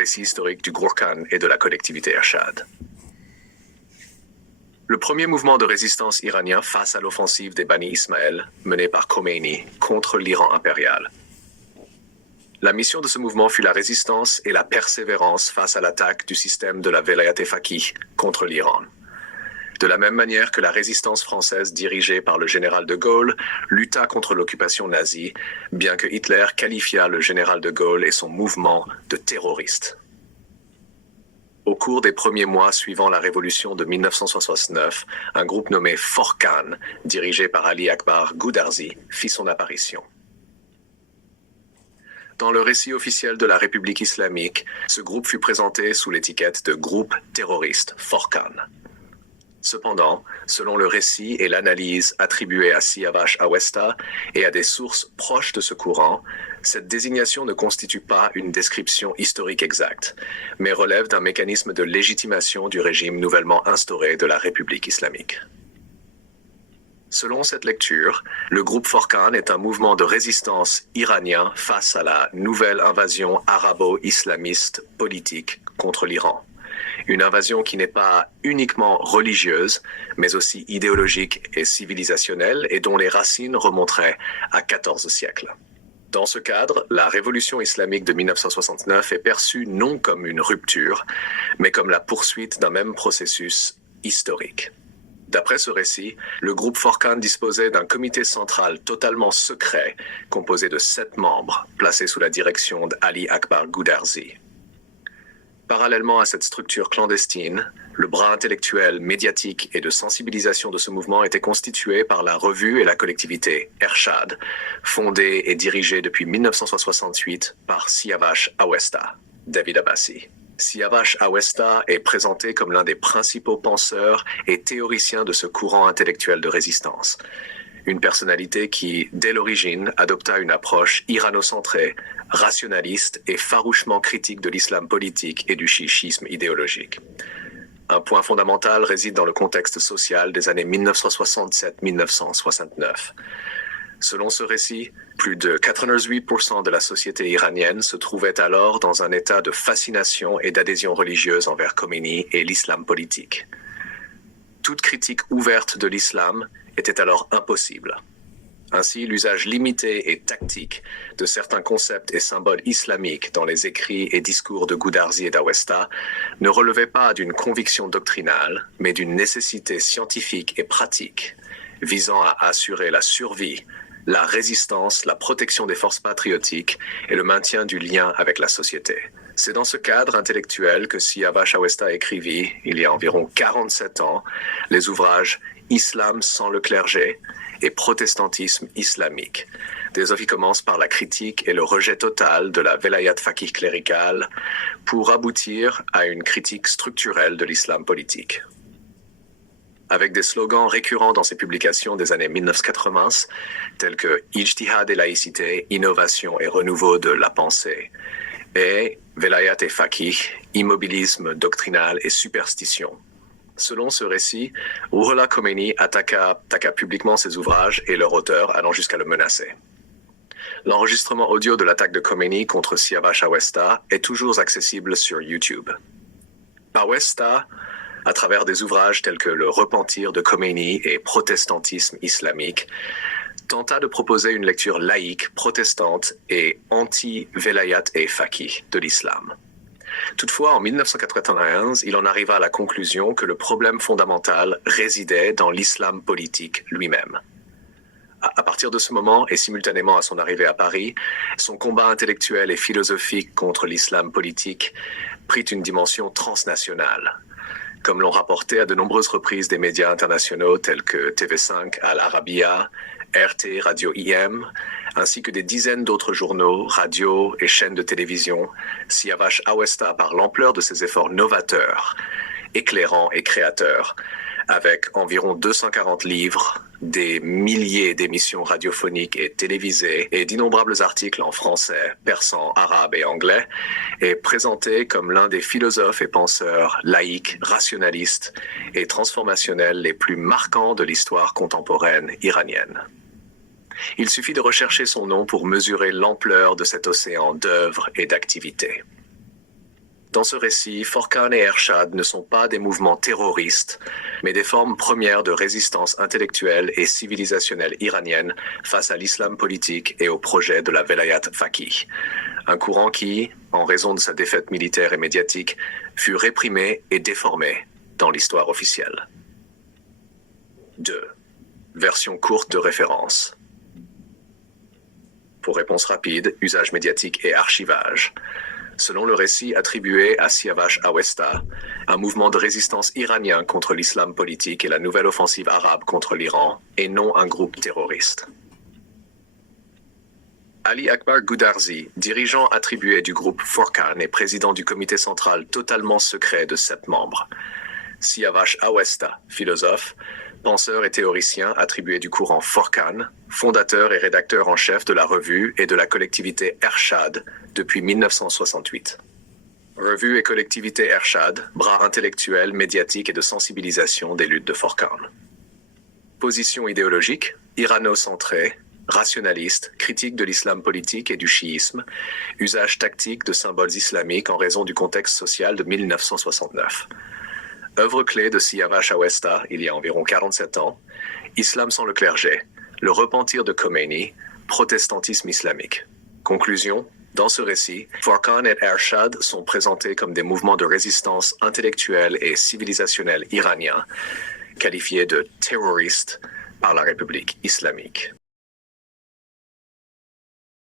récit historique du Gourkhan et de la collectivité Ershad. Le premier mouvement de résistance iranien face à l'offensive des Bani Ismaël, menée par Khomeini contre l'Iran impérial. La mission de ce mouvement fut la résistance et la persévérance face à l'attaque du système de la Velayat-e Faqih contre l'Iran. De la même manière que la résistance française dirigée par le général de Gaulle lutta contre l'occupation nazie, bien que Hitler qualifia le général de Gaulle et son mouvement de terroristes. Au cours des premiers mois suivant la révolution de 1969, un groupe nommé Forqan, dirigé par Ali Akbar Goudarzi, fit son apparition. Dans le récit officiel de la République islamique, ce groupe fut présenté sous l'étiquette de groupe terroriste Forqan. Cependant, selon le récit et l'analyse attribués à Siavash Awesta et à des sources proches de ce courant, cette désignation ne constitue pas une description historique exacte, mais relève d'un mécanisme de légitimation du régime nouvellement instauré de la République islamique. Selon cette lecture, le groupe Forqan est un mouvement de résistance iranien face à la nouvelle invasion arabo-islamiste politique contre l'Iran. Une invasion qui n'est pas uniquement religieuse, mais aussi idéologique et civilisationnelle et dont les racines remonteraient à 14 siècles. Dans ce cadre, la révolution islamique de 1969 est perçue non comme une rupture, mais comme la poursuite d'un même processus historique. D'après ce récit, le groupe Forqan disposait d'un comité central totalement secret, composé de 7 membres, placés sous la direction d'Ali Akbar Goudarzi. Parallèlement à cette structure clandestine, le bras intellectuel, médiatique et de sensibilisation de ce mouvement était constitué par la revue et la collectivité Ershad, fondée et dirigée depuis 1968 par Siavash Awesta, David Abbasi. Siavash Awesta est présenté comme l'un des principaux penseurs et théoriciens de ce courant intellectuel de résistance. Une personnalité qui, dès l'origine, adopta une approche iranocentrée, rationaliste et farouchement critique de l'islam politique et du chiisme idéologique. Un point fondamental réside dans le contexte social des années 1967-1969. Selon ce récit, plus de 88% de la société iranienne se trouvait alors dans un état de fascination et d'adhésion religieuse envers Khomeini et l'islam politique. Toute critique ouverte de l'islam était alors impossible. Ainsi, l'usage limité et tactique de certains concepts et symboles islamiques dans les écrits et discours de Goudarzi et d'Awesta ne relevait pas d'une conviction doctrinale, mais d'une nécessité scientifique et pratique, visant à assurer la survie, la résistance, la protection des forces patriotiques et le maintien du lien avec la société. C'est dans ce cadre intellectuel que Siavash Awesta écrivit, il y a environ 47 ans, les ouvrages « Islam sans le clergé » et « Protestantisme islamique ». Des œuvres qui commencent par la critique et le rejet total de la Velayat Faqih cléricale pour aboutir à une critique structurelle de l'islam politique. Avec des slogans récurrents dans ses publications des années 1980, tels que « Ijtihad et laïcité, innovation et renouveau de la pensée » et « Velayat et Faqih, immobilisme doctrinal et superstition ». Selon ce récit, Ruhollah Khomeini attaqua publiquement ses ouvrages et leur auteur allant jusqu'à le menacer. L'enregistrement audio de l'attaque de Khomeini contre Siavash Awesta est toujours accessible sur YouTube. Awesta, à travers des ouvrages tels que Le Repentir de Khomeini et Protestantisme islamique, tenta de proposer une lecture laïque, protestante et anti-Velayat et Faqih de l'islam. Toutefois, en 1991, il en arriva à la conclusion que le problème fondamental résidait dans l'islam politique lui-même. À partir de ce moment, et simultanément à son arrivée à Paris, son combat intellectuel et philosophique contre l'islam politique prit une dimension transnationale. Comme l'ont rapporté à de nombreuses reprises des médias internationaux tels que TV5 Al Arabiya, RT Radio IM, ainsi que des dizaines d'autres journaux, radios et chaînes de télévision, Siavash Awesta par l'ampleur de ses efforts novateurs, éclairants et créateurs, avec environ 240 livres, des milliers d'émissions radiophoniques et télévisées et d'innombrables articles en français, persan, arabe et anglais, est présenté comme l'un des philosophes et penseurs laïques, rationalistes et transformationnels les plus marquants de l'histoire contemporaine iranienne. Il suffit de rechercher son nom pour mesurer l'ampleur de cet océan d'œuvres et d'activités. Dans ce récit, Forcan et Ershad ne sont pas des mouvements terroristes, mais des formes premières de résistance intellectuelle et civilisationnelle iranienne face à l'islam politique et au projet de la Velayat Faqih, un courant qui, en raison de sa défaite militaire et médiatique, fut réprimé et déformé dans l'histoire officielle. 2. Version courte de référence. Pour réponse rapide, usage médiatique et archivage. Selon le récit attribué à Siavash Awesta, un mouvement de résistance iranien contre l'islam politique et la nouvelle offensive arabe contre l'Iran, et non un groupe terroriste. Ali Akbar Goudarzi, dirigeant attribué du groupe Forcan et président du comité central totalement secret de 7 membres. Siavash Awesta, philosophe, penseur et théoricien attribué du courant Forcan, fondateur et rédacteur en chef de la revue et de la collectivité Ershad depuis 1968. Revue et collectivité Ershad, bras intellectuel, médiatique et de sensibilisation des luttes de Forcan. Position idéologique, irano-centrée, rationaliste, critique de l'islam politique et du chiisme, usage tactique de symboles islamiques en raison du contexte social de 1969. Œuvre clé de Siavash Awesta, il y a environ 47 ans, Islam sans le clergé, le repentir de Khomeini, protestantisme islamique. Conclusion, dans ce récit, Forcan et Ershad sont présentés comme des mouvements de résistance intellectuelle et civilisationnelle iraniens, qualifiés de terroristes par la République islamique.